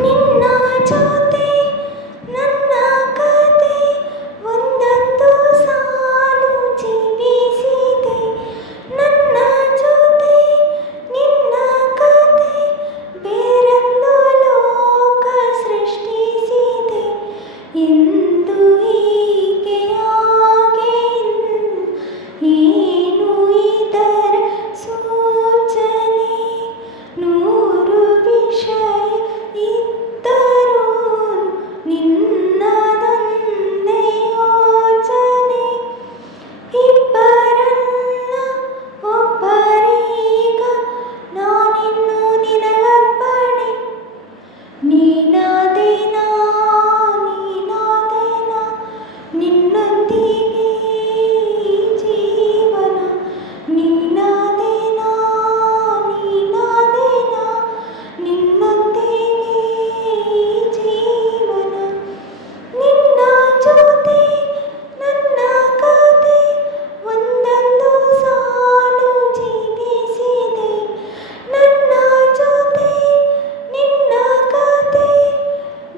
ನಿನ್ನ ಜೊತೆ ನನ್ನ ಕತೆ ಒಂದೊಂದು ಸಾಲು ಜೀವಿಸಿದೆ. ನನ್ನ ಜೊತೆ ನಿನ್ನ ಕತೆ ಬೇರೊಂದು ಲೋಕ ಸೃಷ್ಟಿಸಿದೆ. ಎಂದು ಹೀಗೆ ಹಾಗೆ ಏನು ಇದರ ಸೂಚನೆ? ನೂರು ವಿಷಯ ಇದ್ದರೂ ನಿನ್ನದೊಂದೇ ಯೋಚನೆ. ಇಬ್ಬರನ್ನ ಒಬ್ಬರೀಗ ನಾನಿನ್ನು ನಿನಗರ್ಪಣೆ. ನೀನಾದೇನಾ ನೀನಾದೇನಾ ನಿನ್ನೊಂದಿಗೆ ಜೀವನ. ನೀನಾದೇನಾ ನೀನಾದೇನಾ ನಿನ್ನೊಂದಿಗೆ ಜೀವನ. ನಿನ್ನ ಜೊತೆ ನನ್ನ ಕತೆ ಒಂದೊಂದು ಸಾಲು ಜೀವಿಸಿದೆ. ನನ್ನ ಜೊತೆ ನಿನ್ನ ಕತೆ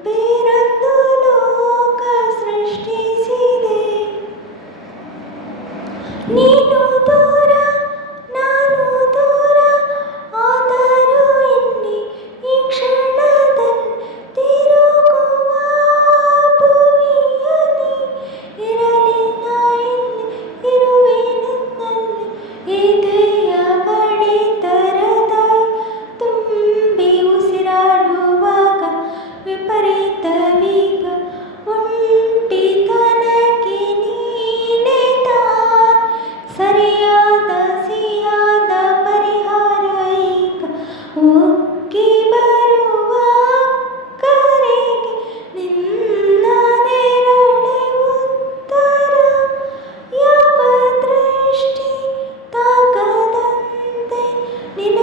ಬೇರೊಂದು ಲೋಕ ಸೃಷ್ಟಿಸಿದೆ. ನೀನು ದೂರ ನಾನು ದೂರ ಆದರೂ ಎನ್ನಿ ಈ ಕ್ಷಣದಲ್ಲಿ ತಿರುಗುವ ಭುವಿಯಲ್ಲಿ ಇರಲಿ ನಾ ಇಲ್ಲಿ ಇರುವೆ ನಿನ್ನಲ್ಲಿ. ಎದೆಯ ಬಡಿತರದ ತುಂಬಿ ಉಸಿರಾಡುವಾಗ ವಿಪರೀತ ವೇಗ ಒಂಟಿತನಕ್ಕೆ ನೀನೇ ತಾಯಿ. ಸರಿಯಾದ ಸಿಹಿಯಾದ ಪರಿಹಾರ ಈಗ ಉಕ್ಕಿ ಬರುವ ಕರೆಗೆ ನಿನ್ನ ನೆರಳೆ ಉತ್ತರ. ಯಾವ ದೃಷ್ಟಿ ತಾಕದಂತೆ ನಿನ